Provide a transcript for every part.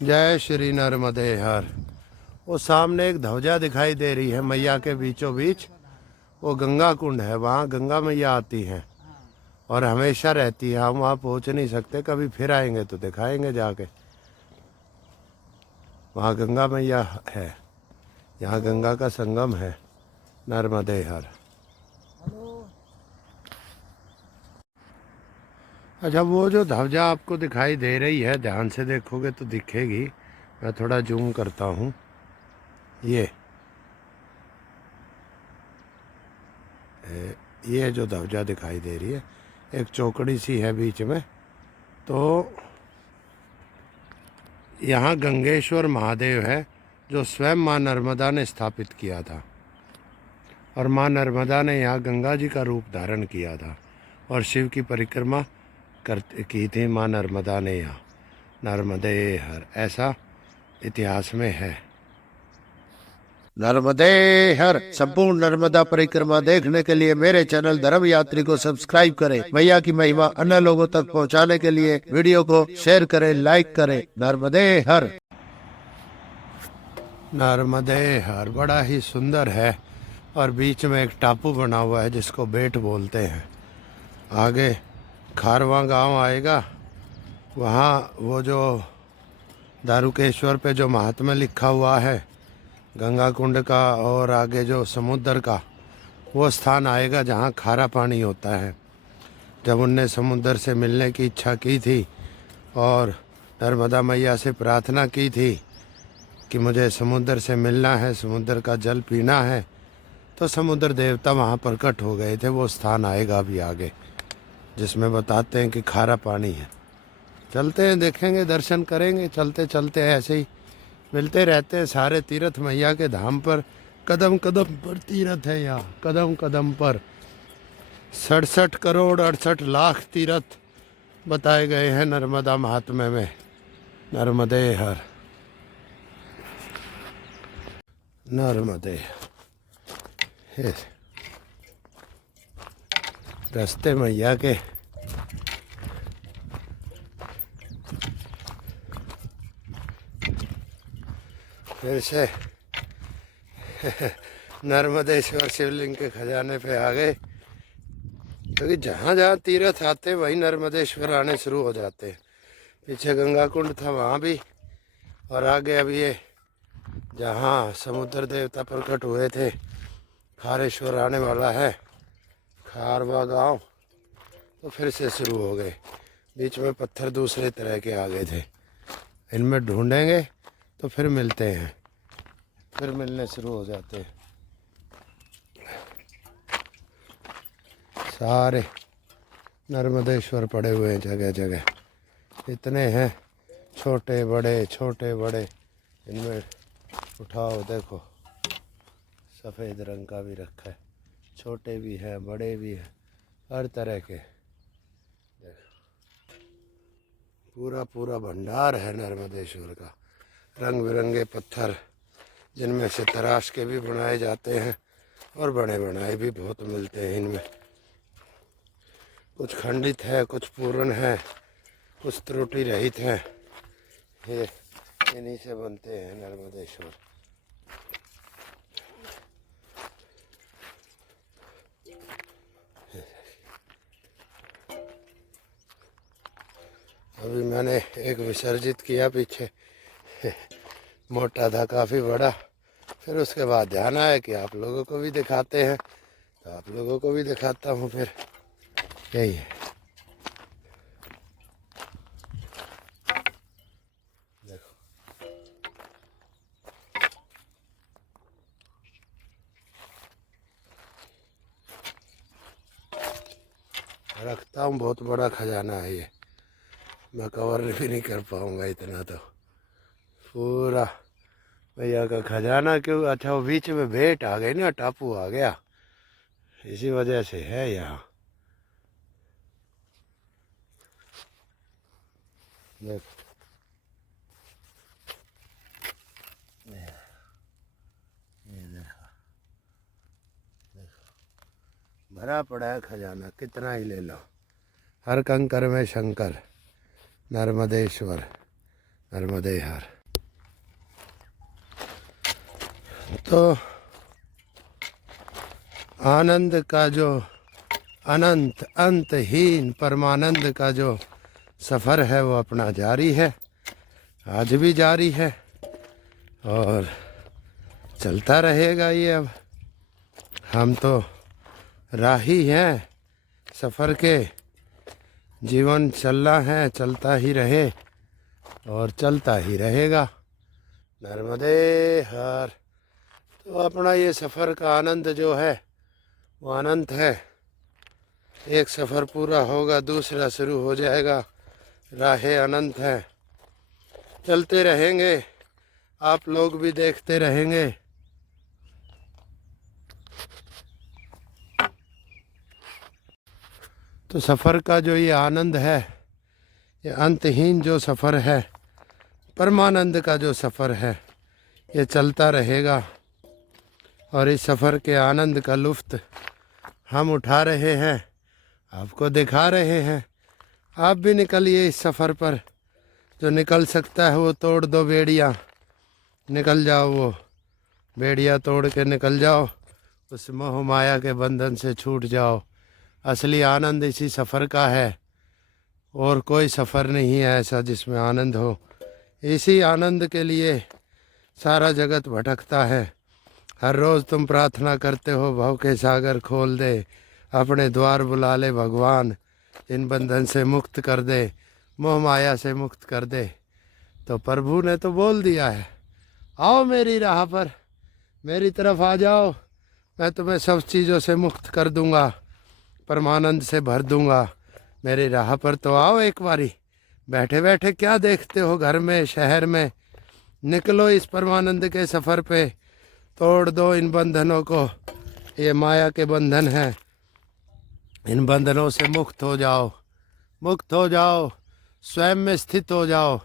जय श्री नर्मदे हर। वो सामने एक ध्वजा दिखाई दे रही है मैया के बीचों बीच। वो गंगा कुंड है, वहाँ गंगा मैया आती हैं और हमेशा रहती है। हम वहाँ पहुँच नहीं सकते, कभी फिर आएंगे तो दिखाएंगे जाके। वहाँ गंगा मैया है, यहाँ गंगा का संगम है। नर्मदे हर। अच्छा, वो जो ध्वजा आपको दिखाई दे रही है, ध्यान से देखोगे तो दिखेगी। मैं थोड़ा जूम करता हूँ। ये जो ध्वजा दिखाई दे रही है, एक चौकड़ी सी है बीच में। तो यहाँ गंगेश्वर महादेव है, जो स्वयं माँ नर्मदा ने स्थापित किया था। और माँ नर्मदा ने यहाँ गंगा जी का रूप धारण किया था और शिव की परिक्रमा कर की थी माँ नर्मदा ने यहाँ। नर्मदे हर, ऐसा इतिहास में है। नर्मदे हर। संपूर्ण नर्मदा परिक्रमा देखने के लिए मेरे चैनल धर्म यात्री को सब्सक्राइब करें। मैया की महिमा अन्य लोगों तक पहुंचाने के लिए वीडियो को शेयर करें, लाइक करें। नर्मदे हर। नर्मदे हर बड़ा ही सुंदर है और बीच में एक टापू बना हुआ है जिसको बेट बोलते हैं। आगे खारवा गांव आएगा, वहाँ वो जो दारुकेश्वर पे जो महात्म्य लिखा हुआ है गंगा कुंड का, और आगे जो समुद्र का वो स्थान आएगा जहाँ खारा पानी होता है। जब उनने समुद्र से मिलने की इच्छा की थी और नर्मदा मैया से प्रार्थना की थी कि मुझे समुद्र से मिलना है, समुद्र का जल पीना है, तो समुद्र देवता वहाँ प्रकट हो गए थे। वो स्थान आएगा अभी आगे, जिसमें बताते हैं कि खारा पानी है। चलते हैं, देखेंगे, दर्शन करेंगे। चलते चलते ऐसे ही मिलते रहते हैं। सारे तीर्थ मैया के धाम पर कदम कदम पर तीर्थ है यहाँ, कदम कदम पर 67 करोड़ 68 लाख तीर्थ बताए गए हैं नर्मदा महात्म्य में। नर्मदे हर। नर्मदे रास्ते मैया के फिर से नर्मदेश्वर शिवलिंग के खजाने पे आ गए, क्योंकि जहाँ जहाँ तीर्थ आते वहीं नर्मदेश्वर आने शुरू हो जाते हैं। पीछे गंगा कुंड था वहाँ भी, और आगे अभी ये जहाँ समुद्र देवता प्रकट हुए थे खारेश्वर आने वाला है, खारवा गांव। तो फिर से शुरू हो गए। बीच में पत्थर दूसरे तरह के आ गए थे, इनमें ढूंढेंगे तो फिर मिलते हैं, फिर मिलने शुरू हो जाते हैं। सारे नर्मदेश्वर पड़े हुए हैं जगह जगह, इतने हैं, छोटे बड़े छोटे बड़े। इनमें उठाओ देखो, सफ़ेद रंग का भी रखा है, छोटे भी हैं बड़े भी हैं, हर तरह के। पूरा पूरा भंडार है नर्मदेश्वर का। रंग बिरंगे पत्थर, जिनमें से तराश के भी बनाए जाते हैं और बने बनाए भी बहुत मिलते हैं इनमें। कुछ खंडित है, कुछ पूर्ण है, कुछ त्रुटि रहित हैं। ये इन्हीं से बनते हैं नर्मदेश्वर। अभी मैंने एक विसर्जित किया पीछे, मोटा था काफ़ी बड़ा। फिर उसके बाद ध्यान आया कि आप लोगों को भी दिखाते हैं, तो आप लोगों को भी दिखाता हूँ। फिर यही है। देखो, रखता हूँ, बहुत बड़ा खजाना है ये, मैं कवर भी नहीं कर पाऊँगा इतना। तो पूरा भैया का खजाना। क्यों? अच्छा, वो बीच में भेंट आ गई ना, टापू आ गया, इसी वजह से है यहाँ। देखो, ये देखो, भरा पड़ा है खजाना, कितना ही ले लो। हर कंकर में शंकर, नर्मदेश्वर। नर्मदे हर। तो आनंद का जो अनंत अंतहीन परमानंद का जो सफ़र है वो अपना जारी है, आज भी जारी है और चलता रहेगा ये। अब हम तो राही हैं सफ़र के, जीवन चलना है, चलता ही रहे और चलता ही रहेगा। नर्मदे हर। तो अपना ये सफ़र का आनंद जो है वो अनंत है। एक सफ़र पूरा होगा, दूसरा शुरू हो जाएगा। राहें अनंत है, चलते रहेंगे, आप लोग भी देखते रहेंगे। तो सफ़र का जो ये आनंद है, ये अंतहीन जो सफ़र है, परमानंद का जो सफ़र है, ये चलता रहेगा। और इस सफ़र के आनंद का लुफ्त हम उठा रहे हैं, आपको दिखा रहे हैं। आप भी निकलिए इस सफ़र पर। जो निकल सकता है वो तोड़ दो बेड़ियाँ, निकल जाओ, वो बेड़ियाँ तोड़ के निकल जाओ, उस मोह माया के बंधन से छूट जाओ। असली आनंद इसी सफ़र का है, और कोई सफ़र नहीं है ऐसा जिसमें आनंद हो। इसी आनंद के लिए सारा जगत भटकता है। हर रोज़ तुम प्रार्थना करते हो, भव के सागर खोल दे, अपने द्वार बुला ले भगवान, इन बंधन से मुक्त कर दे, मोह माया से मुक्त कर दे। तो प्रभु ने तो बोल दिया है, आओ मेरी राह पर, मेरी तरफ आ जाओ, मैं तुम्हें सब चीज़ों से मुक्त कर दूंगा, परमानंद से भर दूंगा। मेरी राह पर तो आओ एक बारी। बैठे बैठे क्या देखते हो घर में, शहर में? निकलो इस परमानंद के सफ़र पे, तोड़ दो इन बंधनों को। ये माया के बंधन हैं, इन बंधनों से मुक्त हो जाओ, मुक्त हो जाओ, स्वयं में स्थित हो जाओ,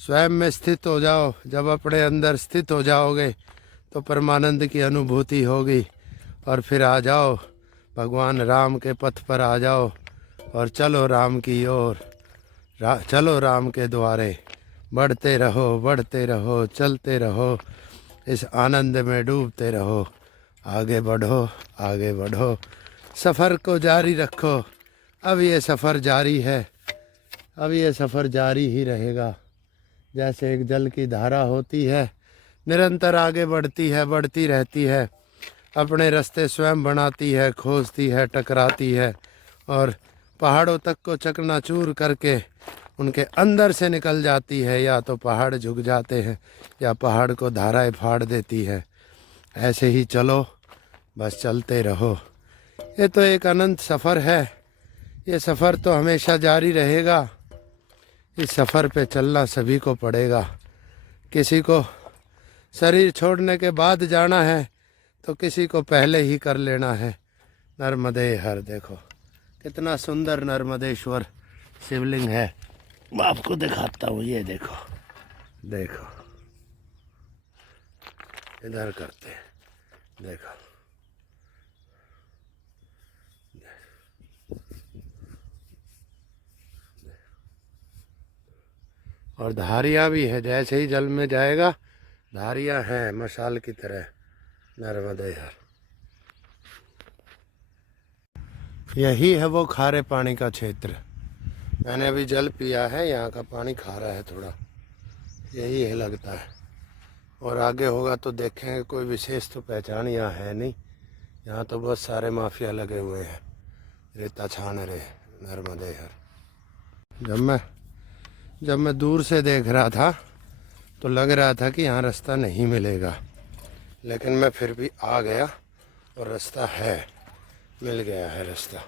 स्वयं में स्थित हो जाओ। जब अपने अंदर स्थित हो जाओगे तो परमानंद की अनुभूति होगी। और फिर आ जाओ भगवान राम के पथ पर आ जाओ और चलो राम की ओर, चलो राम के द्वारे। बढ़ते रहो, बढ़ते रहो, चलते रहो, इस आनंद में डूबते रहो। आगे बढ़ो, आगे बढ़ो, सफ़र को जारी रखो। अब ये सफ़र जारी है, अब ये सफ़र जारी ही रहेगा। जैसे एक जल की धारा होती है, निरंतर आगे बढ़ती है, बढ़ती रहती है, अपने रास्ते स्वयं बनाती है, खोजती है, टकराती है और पहाड़ों तक को चकनाचूर करके उनके अंदर से निकल जाती है। या तो पहाड़ झुक जाते हैं या पहाड़ को धाराएं फाड़ देती है। ऐसे ही चलो, बस चलते रहो। ये तो एक अनंत सफ़र है, ये सफ़र तो हमेशा जारी रहेगा। इस सफ़र पे चलना सभी को पड़ेगा। किसी को शरीर छोड़ने के बाद जाना है तो किसी को पहले ही कर लेना है। नर्मदे हर। देखो कितना सुंदर नर्मदेश्वर शिवलिंग है, मैं आपको दिखाता हूँ। ये देखो, देखो इधर करते हैं, देखो और धारियाँ भी है। जैसे ही जल में जाएगा धारियाँ हैं मशाल की तरह। नर्मदे हर। यही है वो खारे पानी का क्षेत्र। मैंने अभी जल पिया है, यहाँ का पानी खारा है थोड़ा, यही है लगता है। और आगे होगा तो देखेंगे। कोई विशेष तो पहचान यहाँ है नहीं। यहाँ तो बहुत सारे माफिया लगे हुए हैं, रेता छान रहे। नर्मदे हर। जब मैं दूर से देख रहा था तो लग रहा था कि यहाँ रास्ता नहीं मिलेगा, लेकिन मैं फिर भी आ गया और रास्ता है, मिल गया है रास्ता।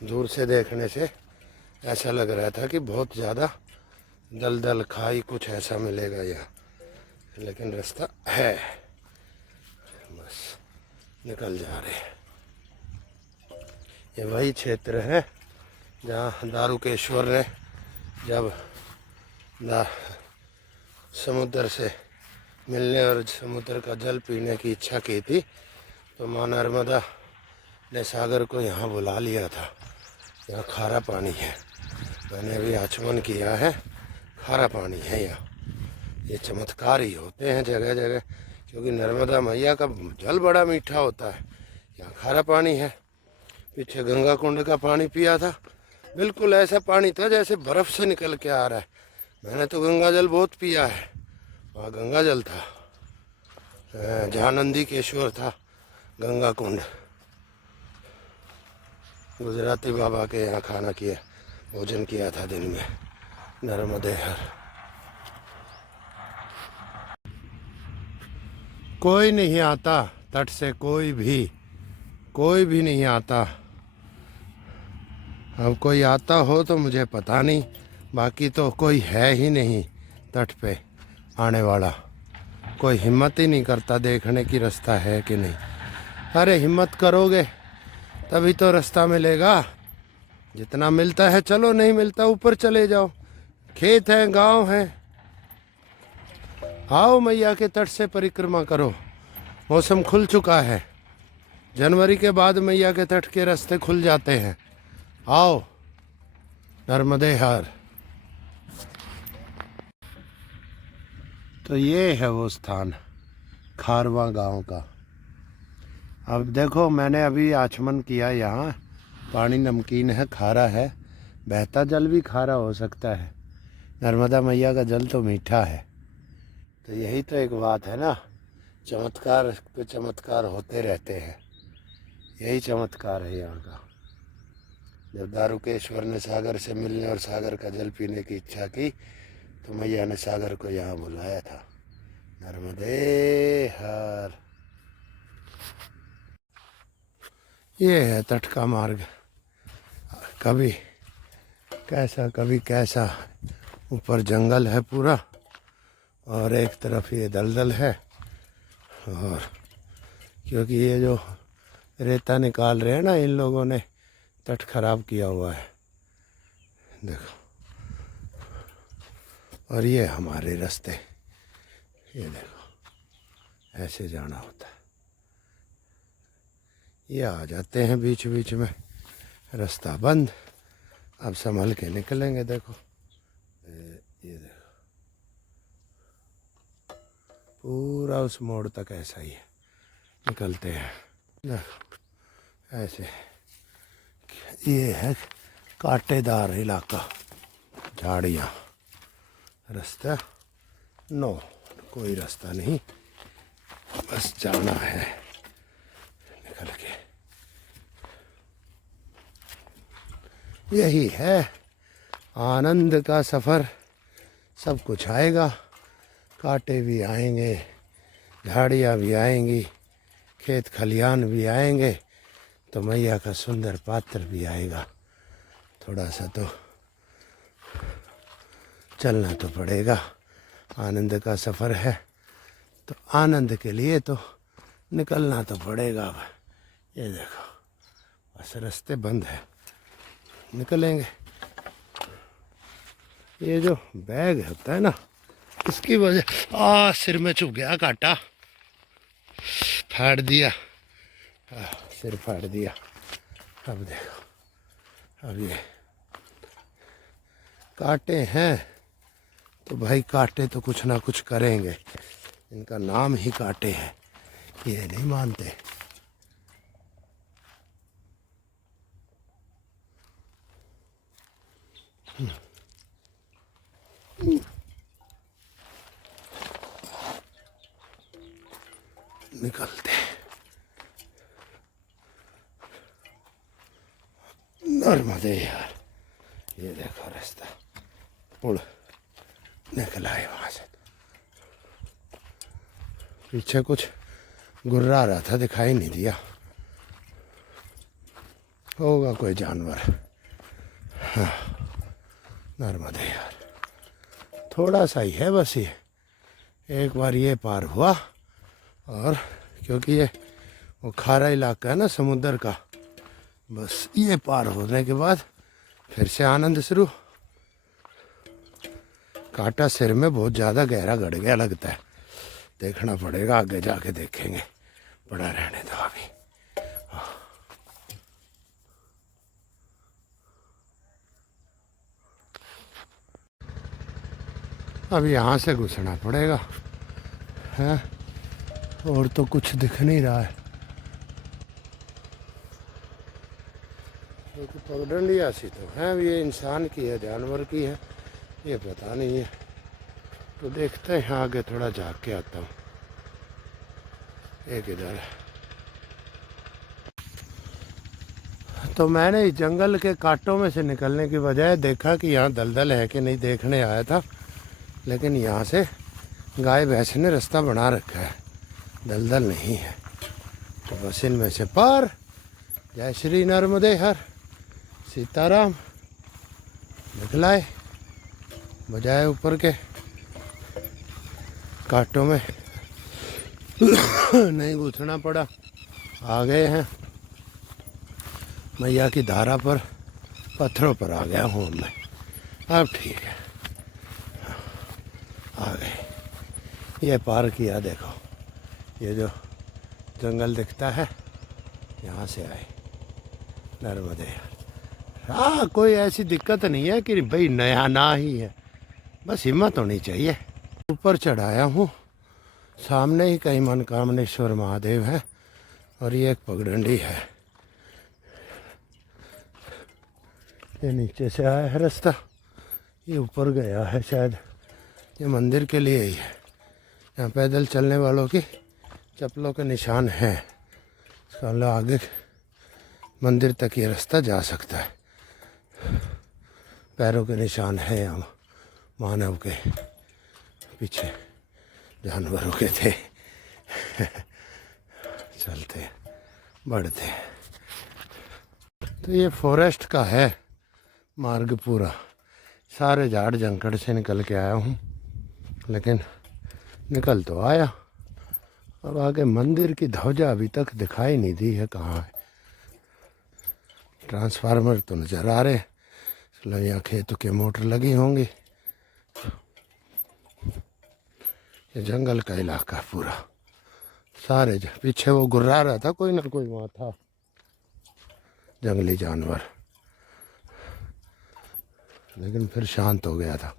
दूर से देखने से ऐसा लग रहा था कि बहुत ज़्यादा दलदल खाई कुछ ऐसा मिलेगा यहाँ, लेकिन रास्ता है। बस निकल जा रहे हैं। ये वही क्षेत्र है जहाँ दारुकेश्वर ने जब समुद्र से मिलने और समुद्र का जल पीने की इच्छा की थी, तो माँ नर्मदा ने सागर को यहाँ बुला लिया था। यहाँ खारा पानी है, मैंने अभी आचमन किया है, खारा पानी है यहाँ। ये चमत्कार ही होते हैं जगह जगह, क्योंकि नर्मदा मैया का जल बड़ा मीठा होता है। यहाँ खारा पानी है। पीछे गंगा कुंड का पानी पिया था, बिल्कुल ऐसा पानी था जैसे बर्फ़ से निकल के आ रहा है। मैंने तो गंगा जल बहुत पिया है, वहाँ गंगा जल था जहाँ नंदीकेश्वर था, गंगा कुंड। गुजराती बाबा के यहाँ खाना किया, भोजन किया था दिन में, नर्मदे हर। कोई नहीं आता तट से, कोई भी नहीं आता। अब कोई आता हो तो मुझे पता नहीं, बाकी तो कोई है ही नहीं तट पे आने वाला। कोई हिम्मत ही नहीं करता देखने की रास्ता है कि नहीं। अरे हिम्मत करोगे तभी तो रास्ता मिलेगा। जितना मिलता है चलो, नहीं मिलता ऊपर चले जाओ, खेत हैं, गांव हैं। आओ मैया के तट से परिक्रमा करो। मौसम खुल चुका है, जनवरी के बाद मैया के तट के रास्ते खुल जाते हैं। आओ नर्मदे हर। तो ये है वो स्थान, खारवा गांव का। अब देखो, मैंने अभी आचमन किया यहाँ। पानी नमकीन है, खारा है। बहता जल भी खारा हो सकता है, नर्मदा मैया का जल तो मीठा है। तो यही तो एक बात है ना, चमत्कार पे चमत्कार होते रहते हैं। यही चमत्कार है यहाँ का। जब दारुकेश्वर ने सागर से मिलने और सागर का जल पीने की इच्छा की, तो मैया ने सागर को यहाँ बुलाया था। नर्मदे हर। ये है तट का मार्ग। कभी कैसा ऊपर जंगल है पूरा, और एक तरफ ये दलदल है। और क्योंकि ये जो रेता निकाल रहे हैं ना, इन लोगों ने तट खराब किया हुआ है, देखो। और ये हमारे रास्ते, ये देखो, ऐसे जाना होता है। ये आ जाते हैं बीच बीच में, रास्ता बंद। अब संभल के निकलेंगे। देखो ये देखो, पूरा उस मोड़ तक ऐसा ही है, निकलते हैं। देखो ऐसे। ये है कांटेदार इलाका, झाड़ियाँ, रास्ता नो, कोई रास्ता नहीं, बस जाना है निकल के। यही है आनंद का सफ़र। सब कुछ आएगा, कांटे भी आएंगे, झाड़ियाँ भी आएंगी, खेत खलियान भी आएंगे, तो मैया का सुंदर पात्र भी आएगा। थोड़ा सा तो चलना तो पड़ेगा। आनंद का सफ़र है तो आनंद के लिए तो निकलना तो पड़ेगा। अब ये देखो, बस रास्ते बंद है, निकलेंगे। ये जो बैग होता है ना, इसकी वजह सिर में चुभ गया कांटा, फाड़ दिया, सिर फाड़ दिया। अब देखो, अब ये कांटे हैं तो भाई, कांटे तो कुछ ना कुछ करेंगे। इनका नाम ही कांटे है, ये नहीं मानते। निकलते नर्मदे यार। ये देखो रास्ता, पुल निकला है वहां से। पीछे कुछ गुर्रा रहा था, दिखाई नहीं दिया, होगा कोई जानवर। हाँ, नर्मदे यार, थोड़ा सा ही है बस। ये एक बार ये पार हुआ, और क्योंकि ये वो खारा इलाका है ना समुद्र का, बस ये पार होने के बाद फिर से आनंद शुरू। कांटा सिर में बहुत ज़्यादा गहरा गड़ गया लगता है, देखना पड़ेगा, आगे जाके देखेंगे। पड़ा रहने दो अभी। अब यहाँ से घुसना पड़ेगा है, और तो कुछ दिख नहीं रहा है। क्योंकि पगडंडिया सी तो है, ये इंसान की है जानवर की है ये पता नहीं है। तो देखते हैं आगे, थोड़ा झाँक के आता हूँ। एक इधर है। तो मैंने इस जंगल के कांटों में से निकलने की बजाय देखा कि यहाँ दलदल है कि नहीं देखने आया था, लेकिन यहाँ से गाय भैंस ने रास्ता बना रखा है, दलदल नहीं है। तो बस इनमें से पार। जय श्री नर्मदे हर सीताराम। निकलाए बजाय ऊपर के कांटों में नहीं घुसना पड़ा। आ गए हैं मैया की धारा पर, पत्थरों पर आ गया हूँ मैं। अब ठीक है, आ गए। ये पार किया, देखो ये जो जंगल दिखता है यहाँ से आए नर्मदे। हाँ, कोई ऐसी दिक्कत नहीं है कि भाई नया ना ही है, बस हिम्मत होनी चाहिए। ऊपर चढ़ाया हूँ, सामने ही कई मनकामनेश्वर महादेव है और ये एक पगडंडी है। ये नीचे से आया है रास्ता, ये ऊपर गया है शायद, ये मंदिर के लिए ही है। यहाँ पैदल चलने वालों की चप्पलों के निशान हैं। इसका आगे मंदिर तक ये रास्ता जा सकता है। पैरों के निशान हैं यहाँ मानव के, पीछे जानवरों के थे। चलते बढ़ते। तो ये फॉरेस्ट का है मार्ग पूरा, सारे झाड़ जंकड़ से निकल के आया हूँ, लेकिन निकल तो आया। अब आगे मंदिर की ध्वजा अभी तक दिखाई नहीं दी है, कहाँ है। ट्रांसफार्मर तो नज़र आ रहे, मतलब यहाँ खेतों के मोटर लगी होंगी। ये जंगल का इलाका पूरा, सारे पीछे वो गुर्रा रहा था, कोई ना कोई वहाँ था जंगली जानवर, लेकिन फिर शांत हो गया था।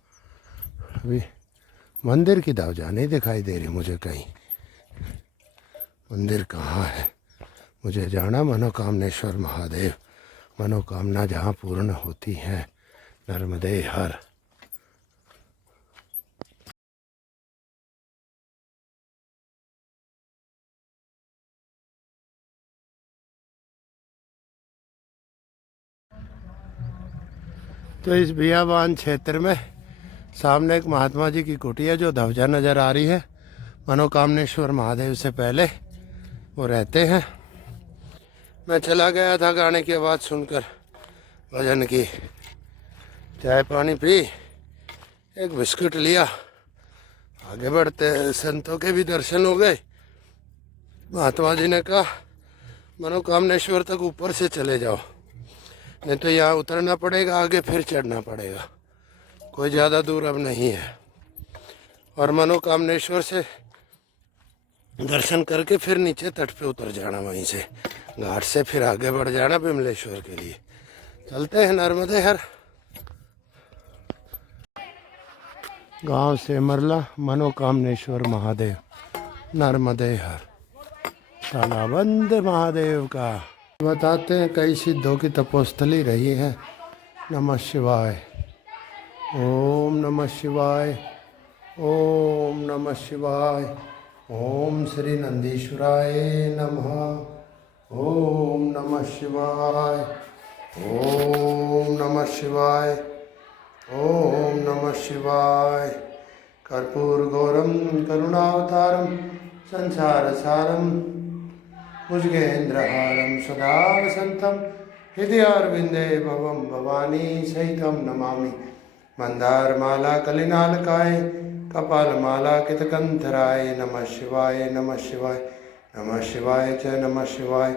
अभी मंदिर की ध्वजा नहीं दिखाई दे रही मुझे कहीं। मंदिर कहाँ है? मुझे जाना मनोकामनेश्वर महादेव, मनोकामना जहाँ पूर्ण होती है, नर्मदे हर। तो इस बियाबान क्षेत्र में सामने एक महात्मा जी की कुटिया जो ध्वजा नज़र आ रही है, मनोकामनेश्वर महादेव से पहले वो रहते हैं। मैं चला गया था गाने की आवाज़ सुनकर, भजन की, चाय पानी पी, एक बिस्कुट लिया, आगे बढ़ते संतों के भी दर्शन हो गए। महात्मा जी ने कहा मनोकामनेश्वर तक ऊपर से चले जाओ, नहीं तो यहाँ उतरना पड़ेगा, आगे फिर चढ़ना पड़ेगा, कोई ज़्यादा दूर अब नहीं है। और मनोकामनेश्वर से दर्शन करके फिर नीचे तट पे उतर जाना, वहीं से घाट से फिर आगे बढ़ जाना विमलेश्वर के लिए। चलते हैं नर्मदे हर। गांव से मरला मनोकामनेश्वर महादेव, नर्मदे हर। तालाबंद महादेव का बताते हैं कई सिद्धों की तपोस्थली रही है। नमः शिवाय, ओम नमः शिवाय, ओम नमः शिवाय, ओम श्री नंदीश्वराय नमः, ओम नमः शिवाय, ओम नमः शिवाय, ओम नमः शिवाय। कर्पूर गौरम करुणावतारम संसार सारम भुजगेन्द्रहारं सदा वसन्तं हृदयारविन्दे भवं भवानी सहितं नमामि। मंदारमाला कलिनालकाय कपालमाला कितकंधराय। नमः शिवाय, नमः शिवाय, नमः शिवाय च नमः शिवाय।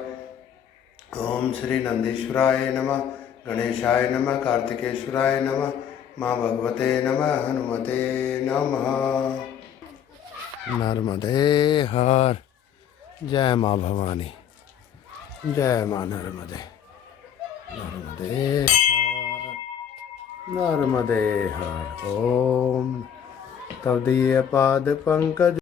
ओम श्री नंदीश्वराय नमः, गणेशाय नमः, कार्तिकेश्वराय नमः, माँ भगवते नमः, हनुमते नमः। नर्मदे हर। जय माँ भवानी, जय माँ नर्मदे। नर्मदे हर, नर्मदे हर। ओम तब दिए पाद पंकज